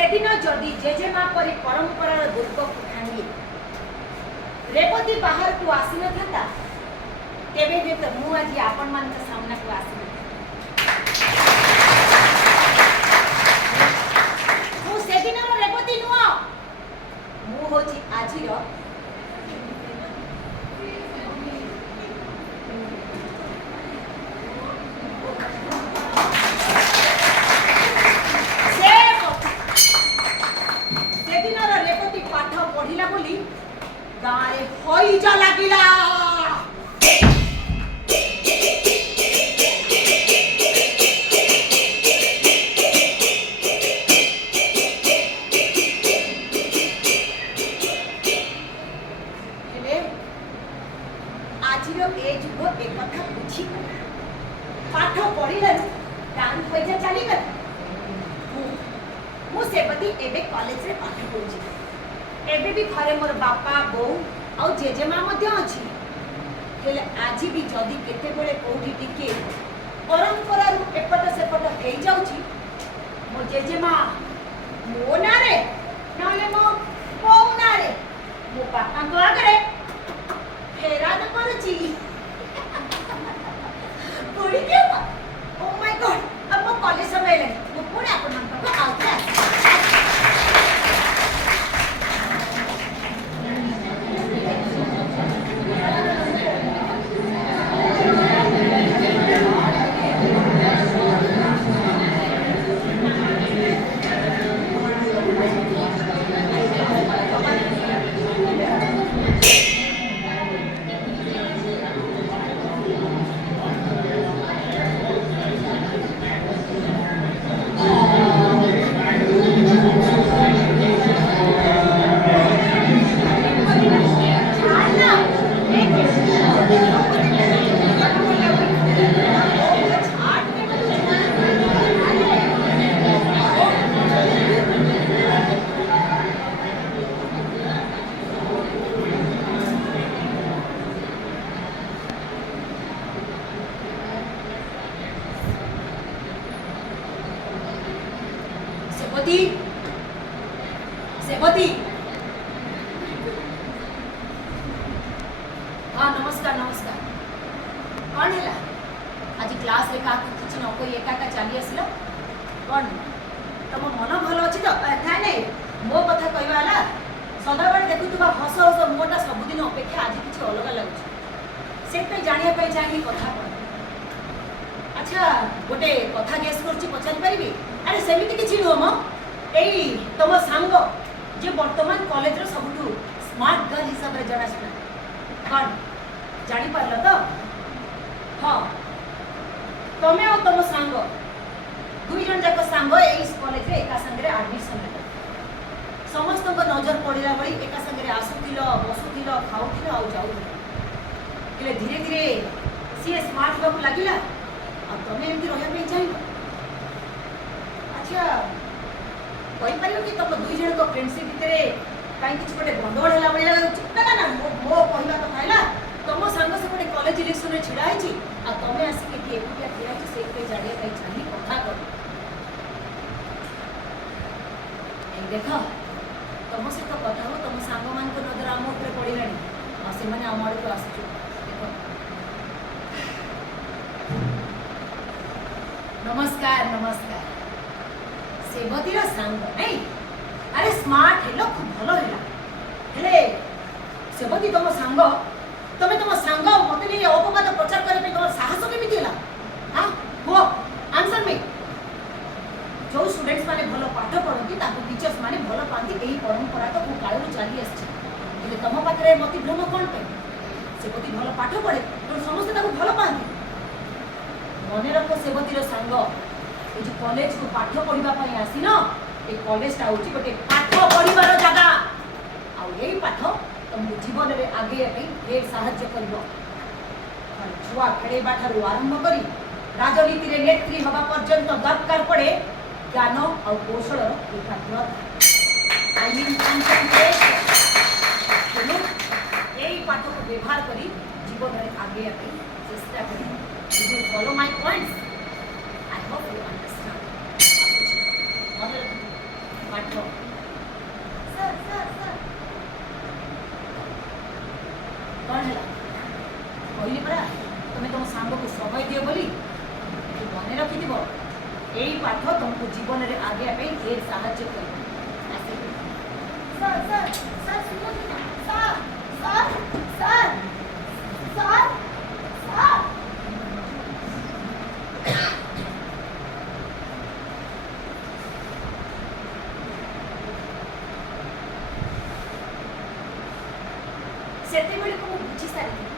सेदिन जदि जेजेमा परी परंपरार दुर्ग को भांगी रेवती बाहर को आसी न था तेबे भी तो मु आज आपण मान सामना को आसी मु सेदिन रेवती नुआ मु होची आजिर गारे होई जा लागिला हेले आजिरो ए जुग ए कथा बुझी पाठ पढिला डान होई जा चली गल मु सेपति एबे कॉलेज रे पाठ पढुची एबे भी घरे मोर बापा बो आ जेजेमा मध्य अछि हेले आजि भी जदी केते बेले कोठी टिके परंपरा रु एपट सेपट हेई जाउछि मो जेजेमा मो नारे नाले मो बो नारे मो बापा को आगरे फेरा न करछि पड़ी के ओ माय गॉड अब मो कॉलेज समय ले मो पुरा अपन को आउता सेवती हाँ नमस्कार नमस्कार कौन है आज क्लास रे का कुछ न कोई एकाका चली आसिल कौन तुम मन भल अच्छी तो ना नहीं मो कथा कहवाला सदाबले देखुवा हस हस मुहटा सबुदिन अपेक्षा आज किसी अलग लगुच से जाना चाहिए कथा कौन अच्छा गोटे कथा गेस कर पचारि पारि अरे सेमती किसी नुह म यही तुम सांग जे वर्तमान कॉलेज रो सबुठू स्मार्ट गर्ल हिसाब रे जଣା सुना कौन जानी पारल तो हाँ तमे और तुम सांग दुई जन जाक सांग एई कॉलेज रे एका संगे एडमिशन ले समस्त को नजर पड़िला बड़ी एका संगे आसुतिलो बसुतिलो खाउतिलो आ जाउतिलो केले धीरे धीरे सी स्मार्ट बाबू लागिला आ तमे एमती रहया पे चाहिबो अच्छा कोई पारियो कि तुम दुई जन को फ्रेंडशिप भितर कहीं किसी गोटे गंडगोल है भाई लगुच ना ना मो कहवा तो खाला तुम सांग से गोटे कॉलेज इलेक्शन में छिड़ा है आ तुम आसिक एकुटिया ठिया से जानिया चाहिए कथा कर देख तुम सहित कथा हो तुम सांग मान नजर आम उपरे पड़ा से आम आड़ को आसुच देख नमस्कार नमस्कार सेवती सांग नहीं अरे स्मार्ट हेलो खूब भल है सेवती तुम सांग तुम तुम सांग मत नहीं अपवाद प्रचार करने तुम साहस केमी है हाँ हुआ आंसर मी जो स्टूडेंट्स माने भल पाठ पढ़ती टीचर्स माने भल पाती यही परंपरा तो खूब कालू चली आसी तुम पाखे मतिभ्रम कौन पे सेवती भल पाठ पढ़े तो समस्ते भल पाती मन रख सेवतीर सांग ये कॉलेज को पाठ पढ़ा आसीन ये कॉलेज हूँ गोटे पाठ पढ़ार जगह आई पाठ तुम जीवन में आगे ढेर साहाय्य कर छुआ खेलवा ठार आरंभ कर राजनीति में नेत्री हवा पर्यंत दरकार पड़े ज्ञान और कौशल एकाग्रता यही पाठ को व्यवहार कर जीवन में आगे चेष्टा कर follow my points I hope you understand पाठ এই পাঠ তোমাকে জীবনের আগে ঢের সাহায্য করবে। স্যার স্যার স্যার শুনুন না, sir sir sir sir sir ସେତେବେଳକୁ ମୁଁ ବୁଝି ସାରିଥିଲି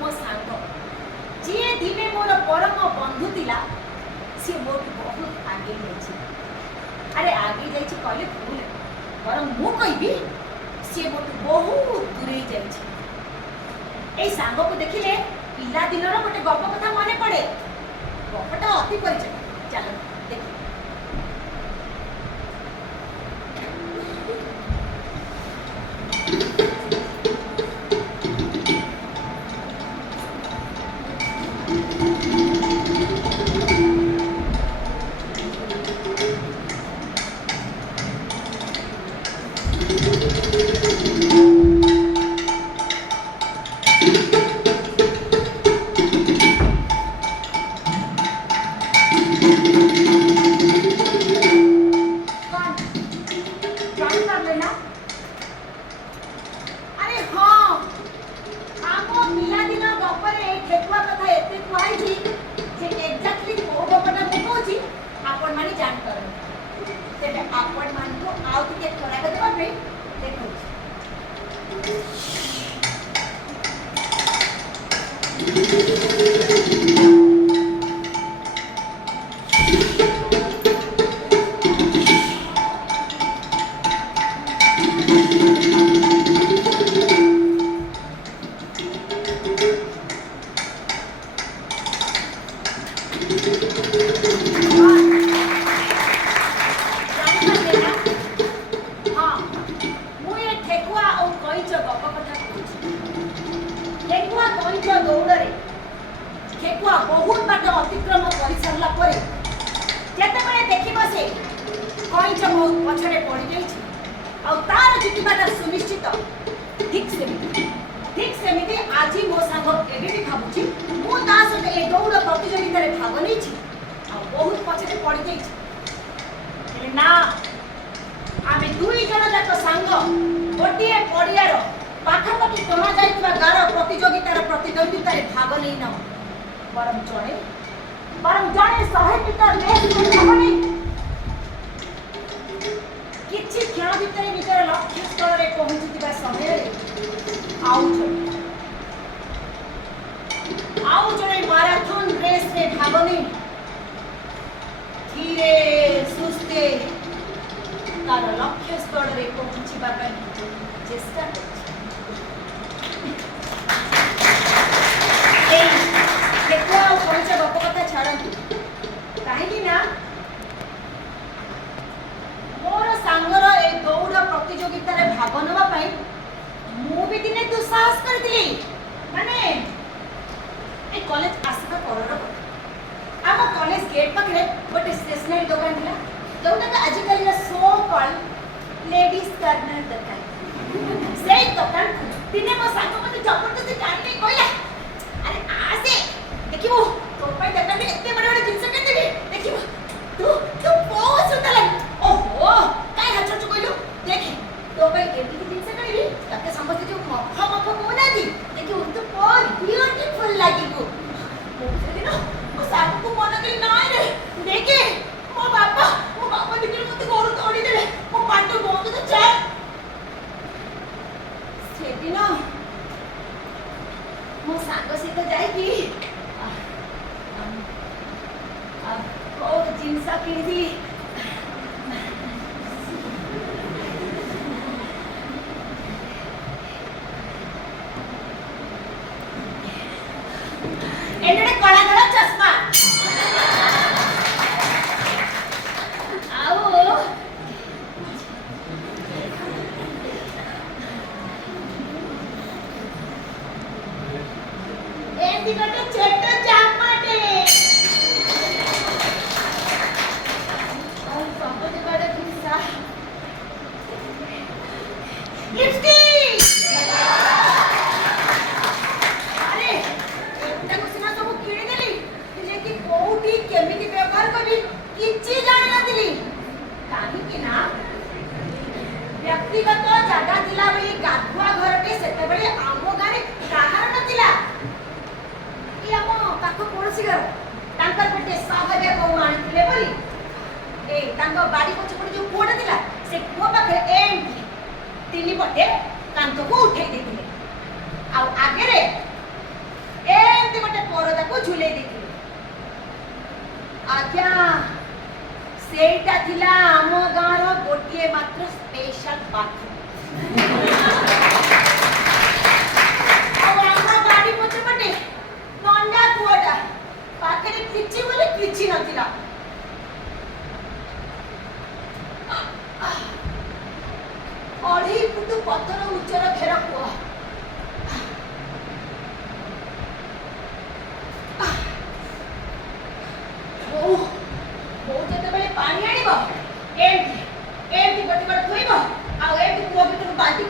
ମୋ ସାଙ୍ଗ ଯିଏ ଦିନେ ମୋର ପରମ ବନ୍ଧୁ ଥିଲା ସିଏ ମୋଠୁ ବହୁତ ଆଗେଇ ଯାଇଛି। ଆରେ ଆଗେଇ ଯାଇଛି କହିଲେ ଭୁଲ, ବରଂ ମୁଁ କହିବି ସିଏ ମୋଠୁ ବହୁତ ଦୂରେଇ ଯାଇଛି। ଏଇ ସାଙ୍ଗକୁ ଦେଖିଲେ ପିଲାଦିନର ଗୋଟେ ଗପ କଥା ମନେ ପଡ଼େ। ଗପଟା ଅତି ପରିଚୟ, ଚାଲ ଦେଖ। कि ना व्यक्तिगत जागा थिला बली गाधुआ घरटे सेते बळे आमो गारे काहार नथिला ई आमो पाखो पड़ोसी घर तांकर पटे साहबे को आनिथिले बली ए तांको बाड़ी पछ पड़े जो कोड थिला से को पाखे एंटी तिनी पटे कांतो को उठे देथिले आ आगे रे एंती पटे परदा को झुले देथिले आज्ञा सेटा थिला आमो गाँव गोटे मात्र स्पेशल बाथरूम आमो गाड़ी पछे पटे नंदा कुआटा पाखरे किछि बोले किछि नथिला अढ़ी फुट पत्थर उच्चर घेरा कुआ पानी आनिबो एमती गोटे गोटे थोइबो आ एमती कुआ भीतर बाल्टी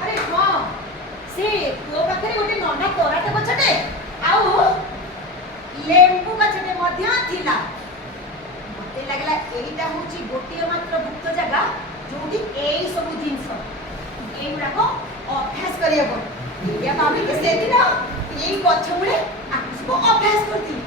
अरे हां से कुआ पाखरे गोटे नना कराटे गछटे आउ लेंबू गछटे मध्य थिला मते लागला एइटा होची गोटे मात्र गुप्त जगह जोडी एई सब जिंस एई गुडा को अभ्यास करियबो या भाभी के सेति ना एई गछ मुळे आकु सब अभ्यास करती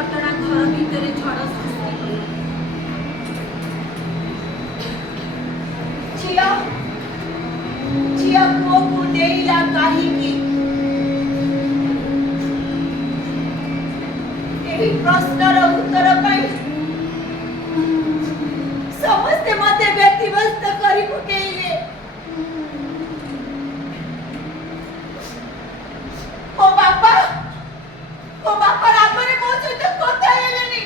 घटना घर भितर झड़ सृष्टि छिया छिया को देला काहीकि एही प्रश्नर उत्तर पाई समस्ते मते व्यक्तिवस्त करी पकेइले ओ बापा रागरे मो सहित कथा हेलेनी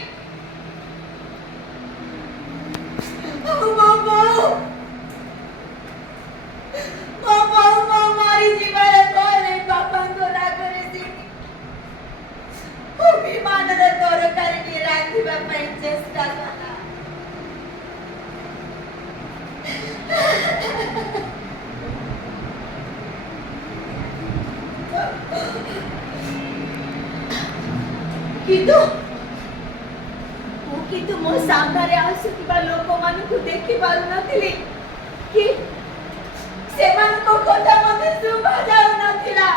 ओ बाबा କିନ୍ତୁ ମୁଁ କିନ୍ତୁ ମୋ ସାମ୍ନାରେ ଆସୁଥିବା ଲୋକମାନଙ୍କୁ ଦେଖି ପାରୁନଥିଲି କି ସେମାନଙ୍କ କଥା ମୋତେ ଶୁଭା ଯାଉନଥିଲା।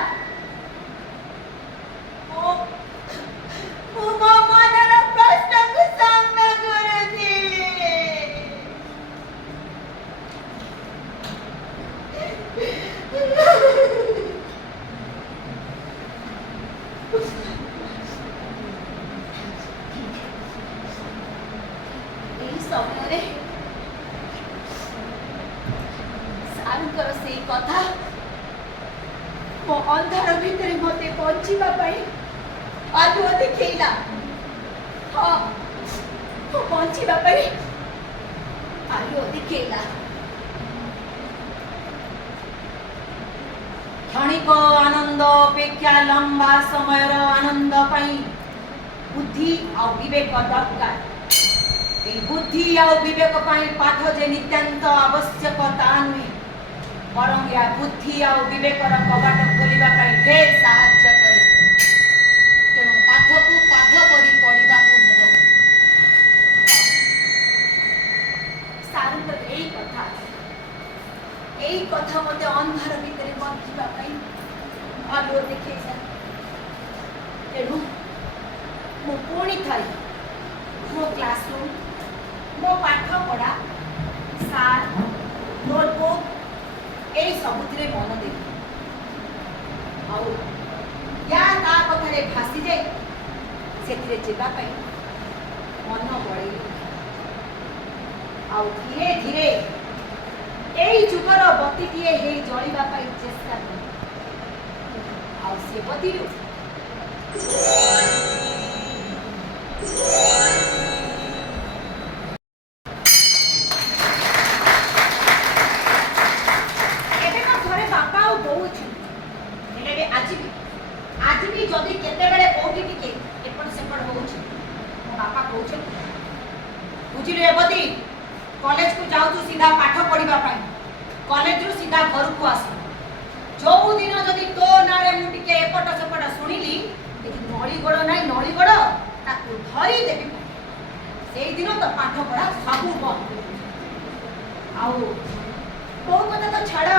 ମୁଁ ମୋ ମନର ପ୍ରଶ୍ନକୁ ସାମ୍ନା କରୁଥିଲି। ଏହି ସମୟରେ ସାରଙ୍କର ସେଇ କଥା ମୋ ଅନ୍ଧାର ଭିତରେ ମୋତେ ବଞ୍ଚିବା ପାଇଁ ଆଲୁଅ ଦେଖେଇଲା। ହଁ, ମୁଁ ବଞ୍ଚିବା ପାଇଁ ଆଲୁଅ ଦେଖେଇଲା। କ୍ଷଣିକ ଆନନ୍ଦ ଅପେକ୍ଷା ଲମ୍ବା ସମୟର ଆନନ୍ଦ ପାଇଁ ବୁଦ୍ଧି ଆଉ ବିବେକ ଦରକାର। এই বুদ্ধি ଆଉ ବିବେକ ପାଇଁ ପାଠ ଯେ ନିତ୍ୟାନ୍ତ ଆବଶ୍ୟକ ତା ନୁହେଁ, ବରଂ ଏହା ବୁଦ୍ଧି ଆଉ ବିବେକର କବାଟ ଖୋଲିବା ପାଇଁ ଢେର ସାହାଯ୍ୟ କରେ। ତେଣୁ ପାଠକୁ ପାଠ ପରି ପଢ଼ିବାକୁ ହେବ। ସାରଙ୍କର ଏଇ କଥା ମୋତେ ଅନ୍ଧାର ଭିତରେ ବଞ୍ଚିବା ପାଇଁ ଆଲୁଅ ଦେଖେଇଲା। ତେଣୁ ମୁଁ ପୁଣି ଥରେ ମୋ କ୍ଲାସରୁମ୍, ମୋ ପାଠ ପଢ଼ା, ସାର୍, ନୋଟବୁକ୍ ଏଇ ସବୁଥିରେ ମନ ଦେଲି। ଆଉ ୟା ତା କଥାରେ ଭାସି ଯାଇ ସେଥିରେ ଯିବା ପାଇଁ ମନ ବଳେଇଲି। ଆଉ ଧୀରେ ଧୀରେ ଏଇ ଯୁଗର ବତୀଟିଏ ହେଇ ଜଳିବା ପାଇଁ ଚେଷ୍ଟା କଲି। ଆଉ ସେ ବତୀରୁ ଏବେ ତ ଘରେ ବାପା ଆଉ ବୋଉ ଅଛନ୍ତି, ହେଲେ ବି ଆଜି ବି ଯଦି କେତେବେଳେ କୋଉଠି ଟିକେ ଏପଟ ସେପଟ ହଉଛି, ମୋ ବାପା କହୁଛନ୍ତି, ବୁଝିଲୁ ରେବତୀ, କଲେଜକୁ ଯାଉଛୁ ସିଧା ପାଠ ପଢିବା ପାଇଁ, କଲେଜରୁ ସିଧା ଘରକୁ ଆସୁ। ଯୋଉ ଦିନ ଯଦି ତୋ ନାଁରେ ମୁଁ ଟିକେ ଏପଟ ସେପଟ ଶୁଣିଲି, ନଳିଗୋଡ଼ ନାହିଁ ନଳିଗୋଡ଼, ତାକୁ ଧରି ଦେବି। ସେଇଦିନ ତ ପାଠ ପଢା ସବୁ ବନ୍ଦ। ଆଉ କୋଉ କଥା ତ ଛାଡ଼,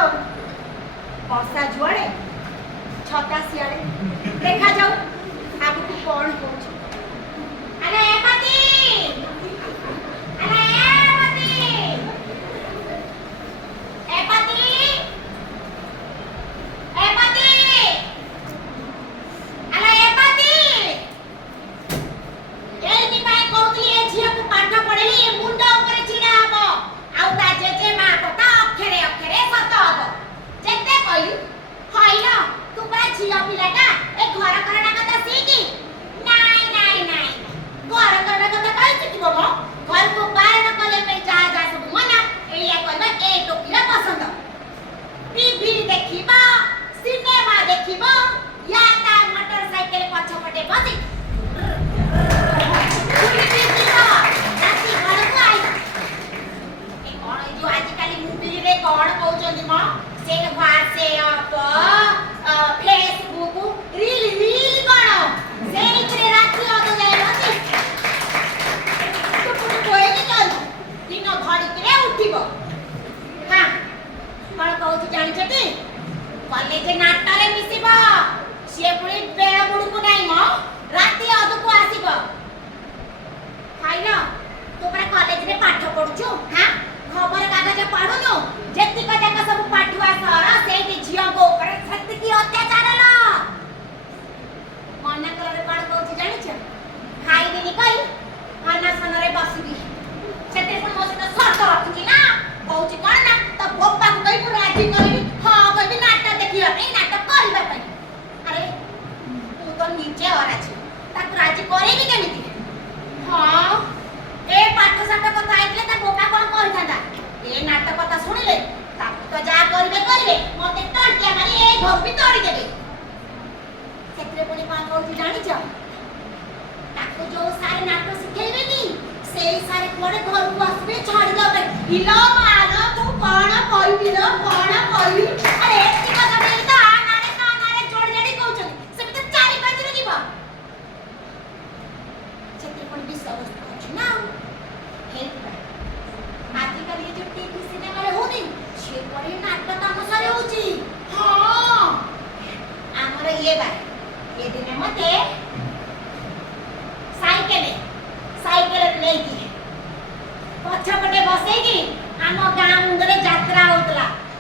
ବର୍ଷା ଯୁଆଡ଼େ ଛତା ସିଆଡ଼େ, ଦେଖାଯାଉ ଆଗକୁ କଣ ହଉଛି। ଆରେ ଏପତି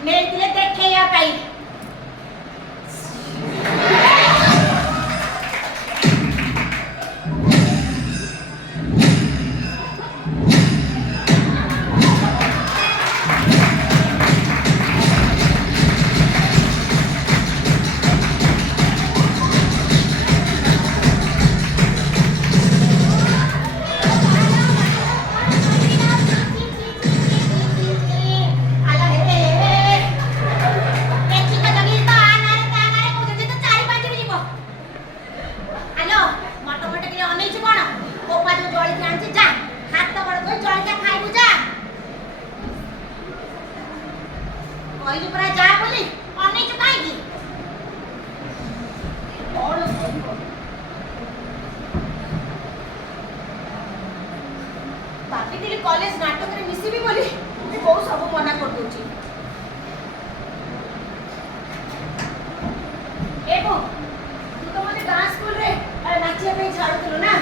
ନେଇଥିଲେ ଦେଖେଇବା ପାଇଁ। कॉलेज नाटक रे मिसिबी बोली मैं बहुत सब मना कर दूची। एबो तू तो मने डांस स्कूल रे नाचिया पे छाडुतलो ना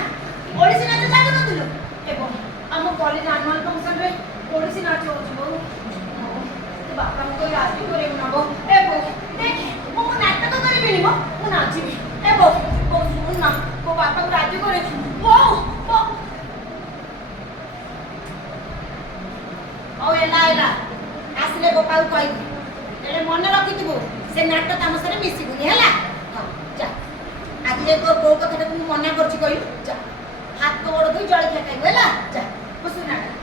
ओडिसी नाच जानु नथुलो। एबो हम कॉलेज एनुअल फंक्शन रे ओडिसी नाच होची बो बापा को राजी करे ना बो। एबो देख मो नाटक करबिनी मो नाचिबी। एबो ओ सुन ना को बापा को राजी करे ओ ओ ओ एला एला आसले गोपाल कहि एले मन रखिथिबो से नाटक आम सरे मिसिबुनी हला। हां जा आज जे को कथा को मना करछि कहि जा हाथ गोड़ धोई जळखिया खाइबो हला जा बसु नाटक